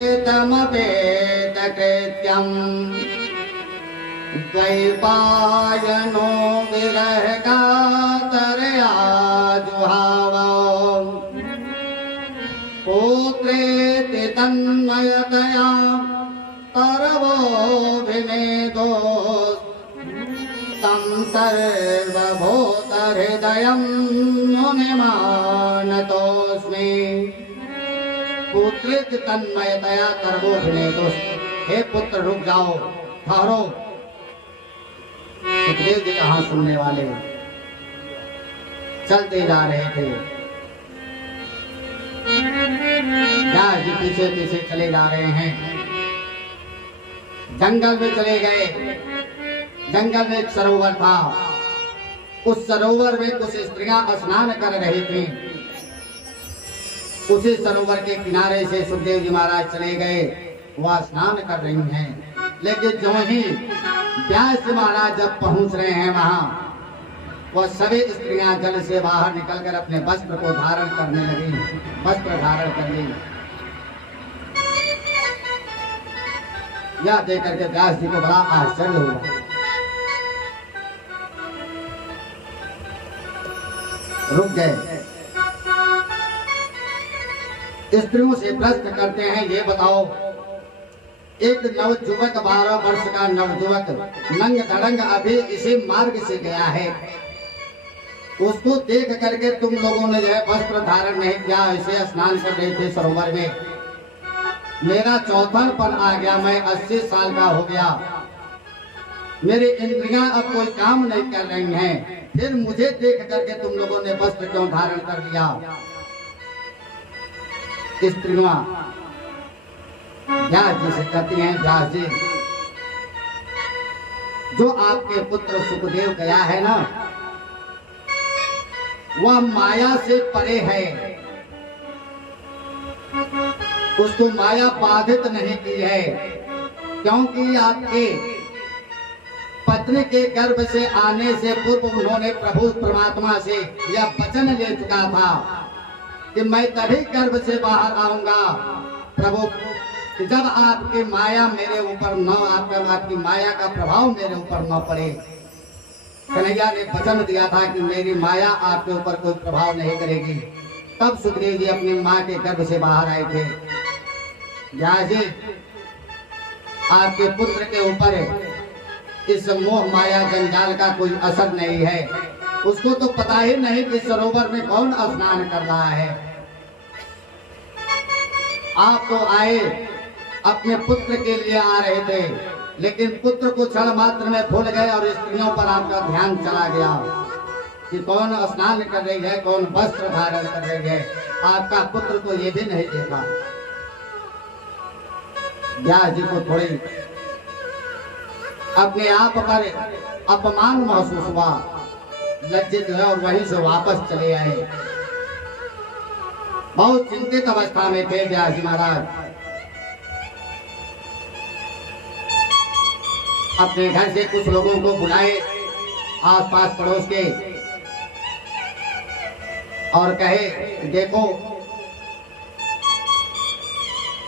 तमपेतकृत्यम् द्वैपायनो विरहकातरया जुहाव पुत्रेति तन्मयतया तरवोऽभिनेदो तं सर्वभूतहृदयं मुनिमानतोऽस्मि। पुत्रेति तन्मयतया तरवोऽभिनेदो। हे पुत्र रुक जाओ, ठहरो। सुखदेव जी कहाँ सुनने वाले, चलते जा रहे थे। व्यास जी पीछे पीछे चले जा रहे हैं। जंगल में चले गए। जंगल में एक सरोवर था। उस सरोवर में कुछ स्त्रियां स्नान कर रही थीं। उसी सरोवर के किनारे से सुखदेव जी महाराज चले गए। वह स्नान कर रही हैं। लेकिन जो ही व्यास जी महाराज जब पहुंच रहे हैं वहां, वह सभी स्त्रियां जल से बाहर निकलकर अपने वस्त्र को धारण करने लगी। वस्त्र धारण कर ली। यह देख करके व्यास जी को बड़ा आश्चर्य हुआ। रुक गए। स्त्रियों से प्रश्न करते हैं, ये बताओ, एक नवजुवक 12 वर्ष का नवजुवक नंग धड़ंग अभी इसी मार्ग से गया है। उसको देख करके तुम लोगों ने जो है वस्त्र धारण नहीं किया, ऐसे स्नान कर रहे थे सरोवर में। मेरा चौथापन आ गया, मैं 80 साल का हो गया। मेरी इंद्रियां अब कोई काम नहीं कर रही हैं। फिर मुझे देख करके तुम लोगों ने वस्त्र क्यों धारण कर लिया? स्त्रियां व्यास जी से कहती हैं, व्यास जी, जो आपके पुत्र सुखदेव गया है ना, वह माया से परे है। उसको माया बाधित नहीं की है, क्योंकि आपके पत्नी के गर्भ से आने से पूर्व उन्होंने प्रभु परमात्मा से यह वचन ले चुका था कि मैं तभी गर्भ से बाहर आऊंगा प्रभु जब आपकी माया मेरे ऊपर न, आपकी माया का प्रभाव मेरे ऊपर न पड़े। कन्हैया ने वचन दिया था कि मेरी माया आपके ऊपर कोई प्रभाव नहीं करेगी। तब सुखदेव जी अपनी माँ के गर्भ से बाहर आए थे। व्यास जी, आपके पुत्र के ऊपर इस मोह माया जंजाल का कोई असर नहीं है। उसको तो पता ही नहीं कि सरोवर में कौन स्नान कर रहा है। आप तो आए, अपने पुत्र के लिए आ रहे थे, लेकिन पुत्र को क्षण मात्र में भूल गए और स्त्रियों पर आपका ध्यान चला गया कि कौन स्नान कर रही है, कौन वस्त्र धारण कर रही है। आपका पुत्र को ये भी नहीं देखा। व्यास जी को थोड़ी अपने आप पर अपमान महसूस हुआ, लज्जित हुए और वहीं से वापस चले आए। बहुत चिंतित अवस्था में थे व्यास जी महाराज। अपने घर से कुछ लोगों को बुलाए, आसपास पड़ोस के, और कहे, देखो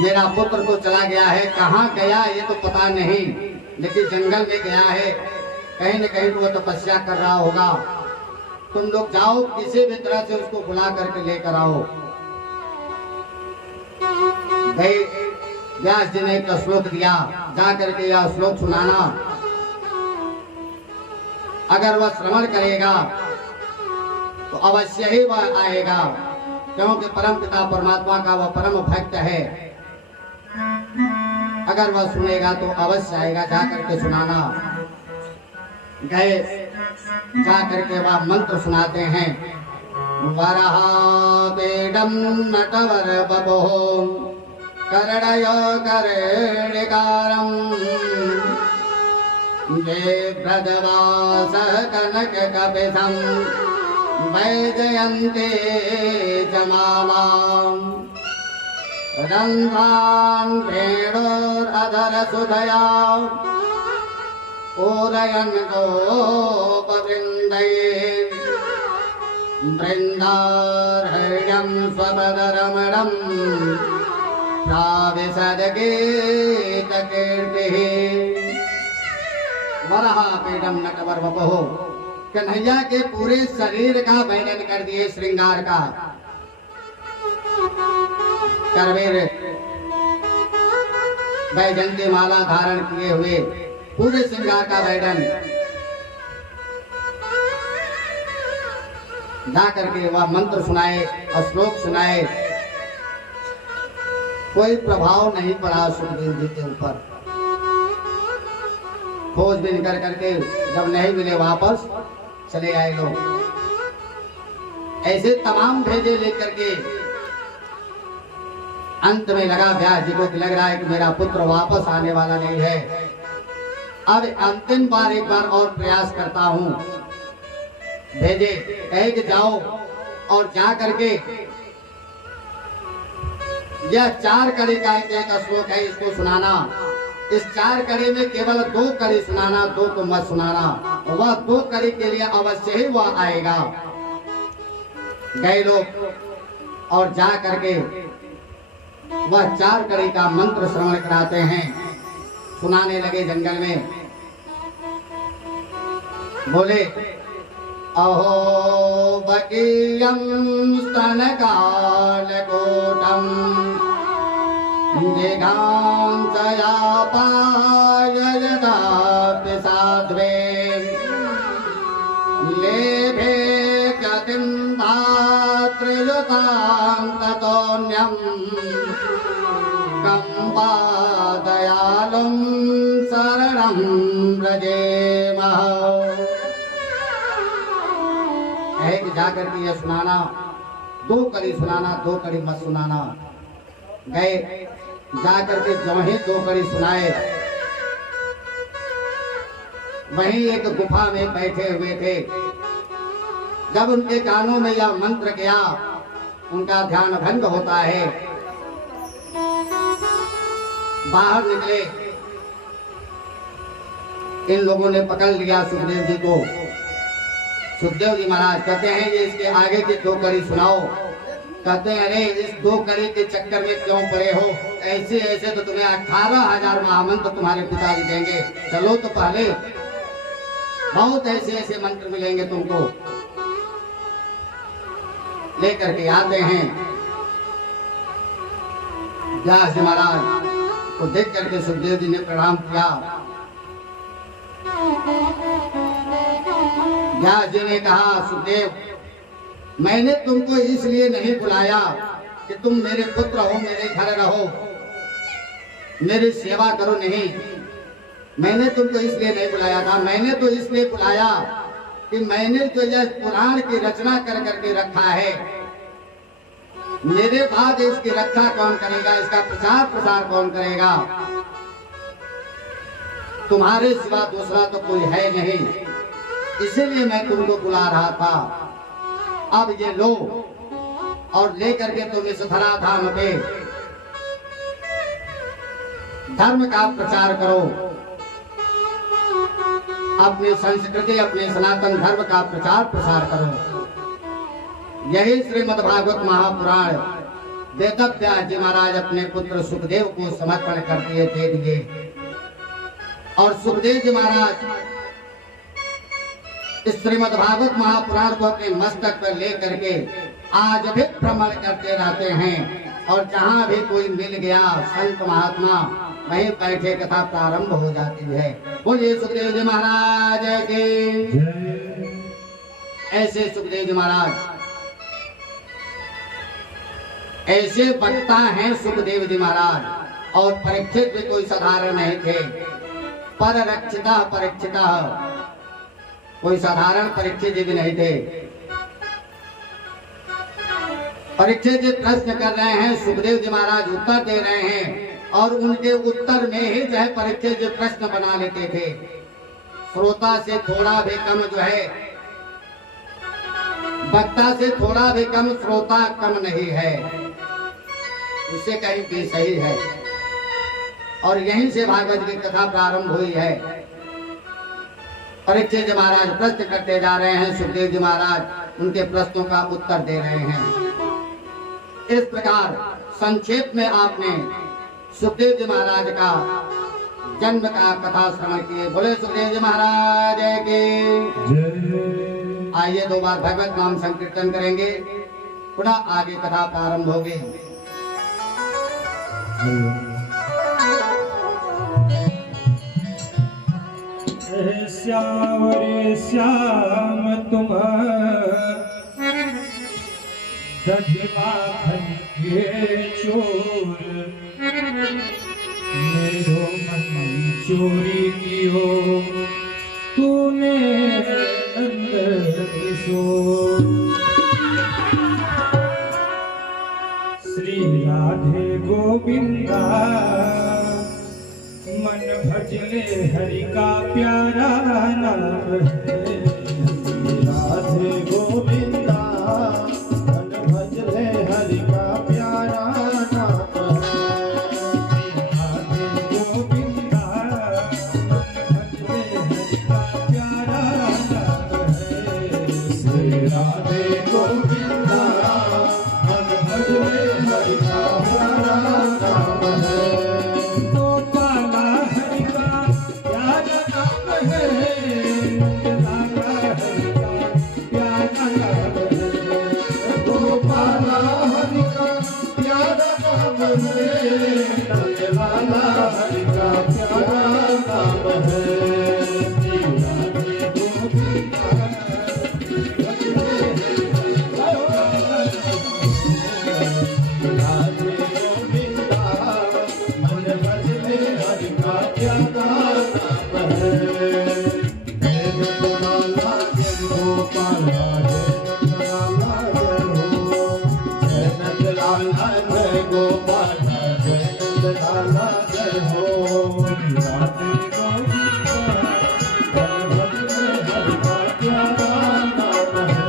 मेरा पुत्र तो चला गया है, कहाँ गया ये तो पता नहीं, लेकिन जंगल में गया है, कहीं न कहीं वो तपस्या कर रहा होगा। तुम लोग जाओ, किसी भी तरह से उसको बुला करके लेकर आओ। गए। व्यास जी ने एक श्लोक दिया, जा करके यह श्लोक सुनाना। अगर वह श्रवण करेगा तो अवश्य ही वह आएगा, क्योंकि परम पिता परमात्मा का वह परम भक्त है। अगर वह सुनेगा तो अवश्य आएगा, जा करके सुनाना। गए, जा करके वह मंत्र सुनाते हैं। वराहवेदं नटवर बभो करणय करेणिकारम् जयभ्रदवास कनक कपिशं वैजयन्ते जमालाम् रन्ध्रान् वेणोरधर सुधया पूरयन् गोपवृन्दये वृन्दारण्यं स्वपदरमणम् प्राविशदगीतकीर्तिः वराहपीडं नटवर्वपुः। कन्हैया के पूरे शरीर का वर्णन कर दिए, श्रृंगार का। करवीर वैजयंती माला धारण किए हुए पूरे श्रृंगार का वर्णन जा करके वह मंत्र सुनाए और श्लोक सुनाए। कोई प्रभाव नहीं पड़ा सुखदेव जी के ऊपर। खोजबीन कर करके जब नहीं मिले वापस चले आए लोग। ऐसे तमाम भेजे लेकर के अंत में लगा व्यास जी को लग रहा है कि मेरा पुत्र वापस आने वाला नहीं है। अब अंतिम बार एक बार और प्रयास करता हूं। भेजे कहे कि जाओ और जा करके यह 4 कड़ी का एक श्लोक है, इसको सुनाना। इस 4 कड़ी में केवल 2 कड़ी सुनाना, 2 को मत सुनाना। वह 2 कड़ी के लिए अवश्य ही वह आएगा। गए लोग और जा करके वह 4 कड़ी का मंत्र श्रवण कराते हैं, सुनाने लगे जंगल में। बोले अहो बकीयं स्तनकालकोटं जिघांसयापाययदापि साध्वे लेभे गतिं धातृयुतां ततोऽन्यं कम्पादयालुं शरणं व्रजेमः। जाकर के यह सुनाना, 2 कड़ी सुनाना, 2 कड़ी मत सुनाना। गए जाकर के जब ही 2 कड़ी सुनाए, वहीं एक गुफा में बैठे हुए थे। जब उनके कानों में यह मंत्र गया, उनका ध्यान भंग होता है। बाहर निकले, इन लोगों ने पकड़ लिया सुखदेव जी को। सुखदेव जी महाराज कहते हैं ये इसके आगे की 2 कड़ी सुनाओ। कहते हैं अरे इस 2 कड़ी के चक्कर में क्यों पड़े हो? ऐसे ऐसे तो तुम्हें 18,000 महामंत्र तुम्हारे पिताजी देंगे। चलो तो पहले, बहुत ऐसे ऐसे मंत्र मिलेंगे तुमको। लेकर के आते हैं। व्यास जी महाराज को देख करके सुखदेव जी ने प्रणाम किया। व्यास जी ने कहा सुखदेव, मैंने तुमको इसलिए नहीं बुलाया कि तुम मेरे पुत्र हो, मेरे घर रहो, मेरी सेवा करो, नहीं। मैंने तुमको इसलिए नहीं बुलाया था। मैंने तो इसलिए बुलाया कि मैंने तो यह पुराण की रचना कर करके रखा है। मेरे बाद इसकी रक्षा कौन करेगा, इसका प्रचार प्रसार कौन करेगा? तुम्हारे सिवा दूसरा तो कोई है नहीं। इसीलिए मैं तुमको बुला रहा था। अब ये लो और लेकर के तुम इस धराधाम पे धर्म का प्रचार करो, अपनी संस्कृति, अपने सनातन धर्म का प्रचार प्रसार करो। यही श्रीमद्भागवत महापुराण वेदव्यास जी महाराज अपने पुत्र सुखदेव को समर्पण कर दिए थे। और सुखदेव जी महाराज इस श्रीमद्भागवत महापुराण को अपने मस्तक पर लेकर के आज भी भ्रमण करते रहते हैं। और जहाँ भी कोई मिल गया संत महात्मा, वहीं बैठे कथा प्रारंभ हो जाती है। बोलिए सुखदेव जी महाराज के। ऐसे सुखदेव जी महाराज, ऐसे वक्ता हैं सुखदेव जी महाराज। और परीक्षित भी कोई साधारण नहीं थे। पर रक्षिता परीक्षिता, कोई साधारण परीक्षित भी नहीं थे। परीक्षित जी प्रश्न कर रहे हैं, सुखदेव जी महाराज उत्तर दे रहे हैं। और उनके उत्तर में ही जो है परीक्षित जी प्रश्न बना लेते थे। श्रोता से थोड़ा भी कम जो है, वक्ता से थोड़ा भी कम श्रोता कम नहीं है, उससे कहीं भी सही है। और यहीं से भागवत की कथा प्रारंभ हुई है। परीक्षित जी महाराज प्रश्न करते जा रहे हैं, सुखदेव जी महाराज उनके प्रश्नों का उत्तर दे रहे हैं। इस प्रकार संक्षेप में आपने सुखदेव जी महाराज का जन्म का कथा श्रवण किए। बोले सुखदेव जी महाराज के। आइए 2 बार भगवत नाम संकीर्तन करेंगे, पुनः आगे कथा प्रारंभ होगी। श्याम रे श्याम तुम दधमाखन के चोर, मेरो मन चोरी कियो तूने नंद किशोर। श्री राधे गोविंदा मन भजले हरि का प्यारा नाम है। राधे गोविंदा मन भजले हरि का प्यारा नाम है। राधे गोविंदा मन भजले हरि का प्यारा नाम है। श्री राधे गोविंदा मन भजले हरि का प्यारा नाम है। गोपाला हरि का प्यारा नाम है। लाला हरि का प्यारा नाम है। गोपाला हरि का प्यारा नाम है। लाला हरि का प्यारा नाम है। श्री राधे गोविंदा राधे गोविंदा मन भजले हरि का प्यारा नाम है। जय नंदलाला जय गोपाला जय नंदलाला जय गोपाला जय नंदलाला जय हो। राधे गोविंदा मन भजले हरि का प्यारा नाम है।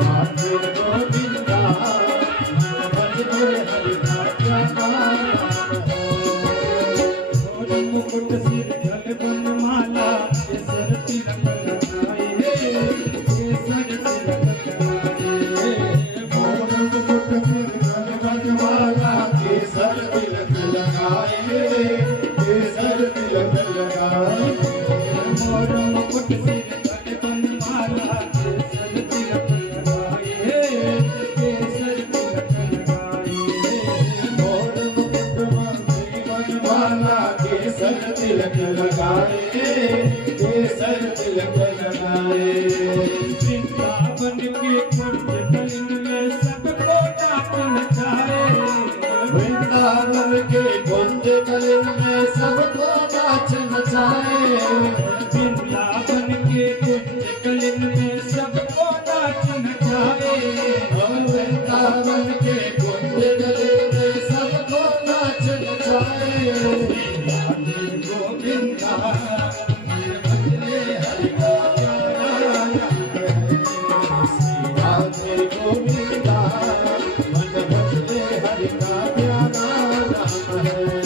राधे गोविंदा मन भजले हरि का प्यारा नाम है। और मुकुट सिर धर बनमाला, केसर तिलक लगाए, केसर तिलक लगाए। मोर मुकुट सिर धर बनमाला, केसर तिलक लगाए, केसर तिलक लगाए। मोर मुकुट सिर धर बनमाला, केसर तिलक लगाए, केसर तिलक लगाए। मोर मुकुट बनमाला, केसर तिलक लगाए, केसर तिलक लगाए। वृंदावन के कुंज तलिन में सबको नाच नचाए। वृंदावन के कुंज कलिन में सबको नाच नचाए। वृंदावन के कुंज तलिन में सबको नाच नचाए। वृंदावन के कुंज कलिन में सबको नाच नचाए। राधे गोविंदा मन भजले हरि का प्यारा नाम है। राधे गोविंदा मन भजले हरि का प्यारा नाम है।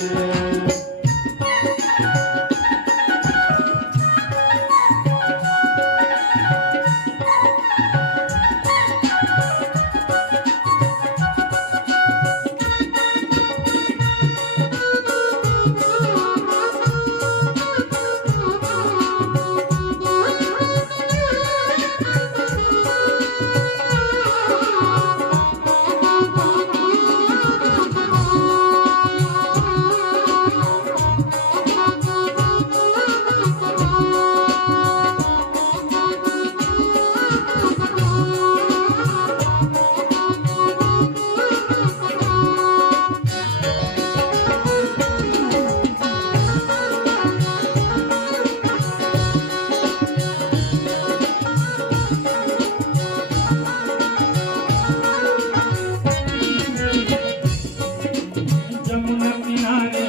जमुना किनारे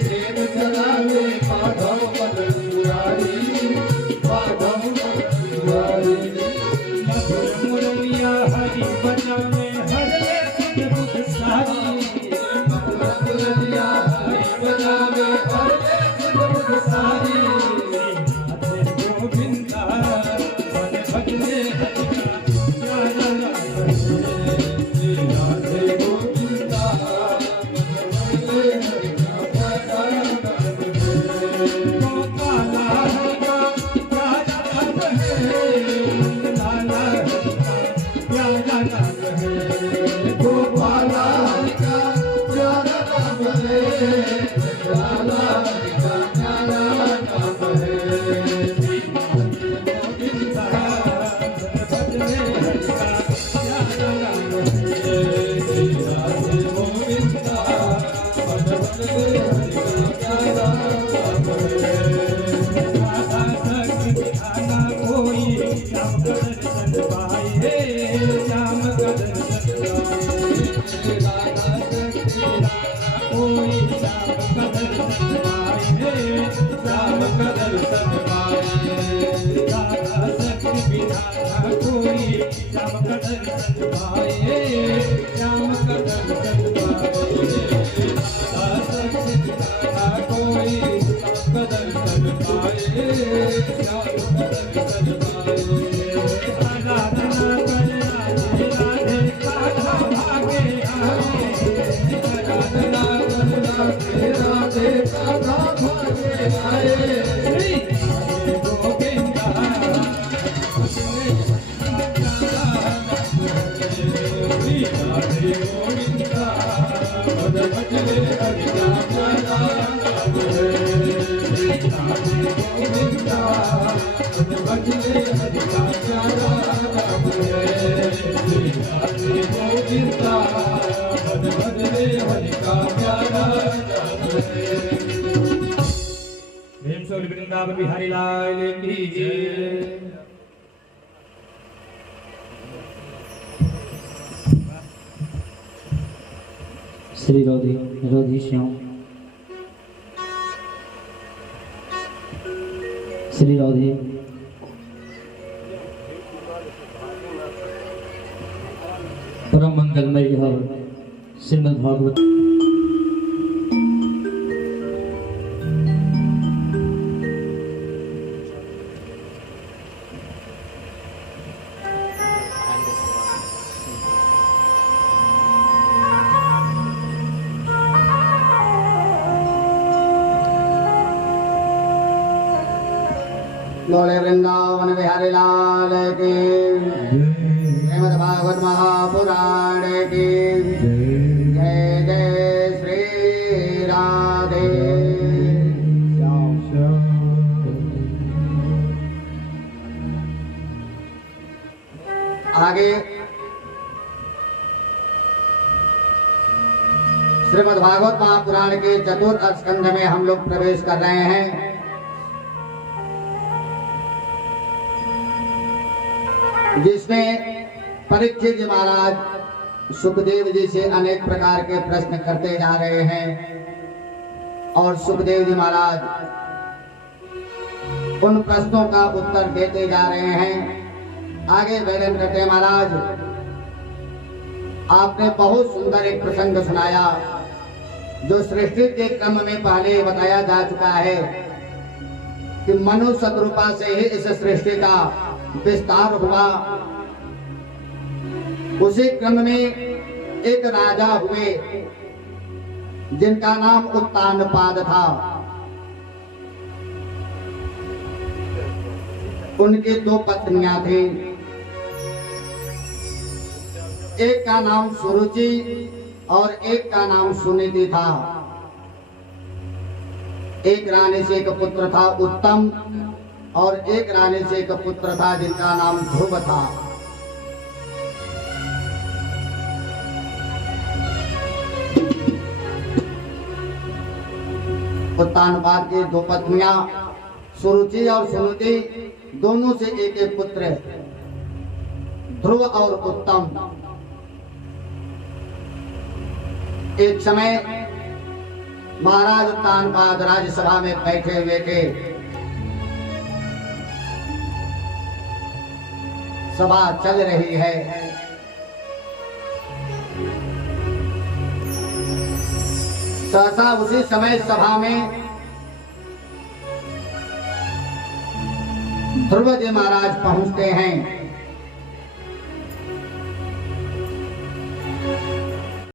प्रेम चलावे माधव दर्शन पाए, श्याम का दर्शन पाए। राधा कोई सबका दर्शन पाए, श्याम का दर्शन पाए। आराधना कर राधे राधे राधा भागे आए, आराधना कर राधे राधे राधा भागे आए। श्री गोविंदा राधे गोविंदा पद भजले हरि का प्यारा नाम है। राधे गोविंदा पद भजले हरि का प्यारा नाम है। राधे गोविंदा पद भजले हरि का प्यारा नाम है। प्रेम से वृंदावन बिहारी लाल की जय। श्री राधे श्याम, श्री राधे परम मंगलमय यह श्रीमद् भागवत बोले वृंदावन बिहारी लाल की, श्रीमद् भागवत महापुराण की जय। जय श्री राधे आगे श्रीमद् भागवत महापुराण के चतुर्थ स्कंध में हम लोग प्रवेश कर रहे हैं, जिसमें परीक्षित जी महाराज सुखदेव जी से अनेक प्रकार के प्रश्न करते जा रहे हैं और सुखदेव जी महाराज उन प्रश्नों का उत्तर देते जा रहे हैं। आगे वर्णन करते हैं, महाराज आपने बहुत सुंदर एक प्रसंग सुनाया जो सृष्टि के क्रम में पहले बताया जा चुका है कि मनुष्य सतरूपा से ही इस सृष्टि का विस्तार हुआ। उसी क्रम में एक राजा हुए जिनका नाम उत्तानपाद था। उनकी दो पत्नियां थी, एक का नाम सुरुचि और एक का नाम सुनीति था। एक रानी से एक पुत्र था उत्तम और एक रानी से एक पुत्र था जिनका नाम ध्रुव था। उत्तानपाद की दो पत्नियां सुरुचि और सुनीति, दोनों से एक एक पुत्र, ध्रुव और उत्तम। एक समय महाराज उत्तानपाद राज्यसभा में बैठे हुए थे। सभा चल रही है। सहसा उसी समय सभा में ध्रुव जी महाराज पहुंचते हैं।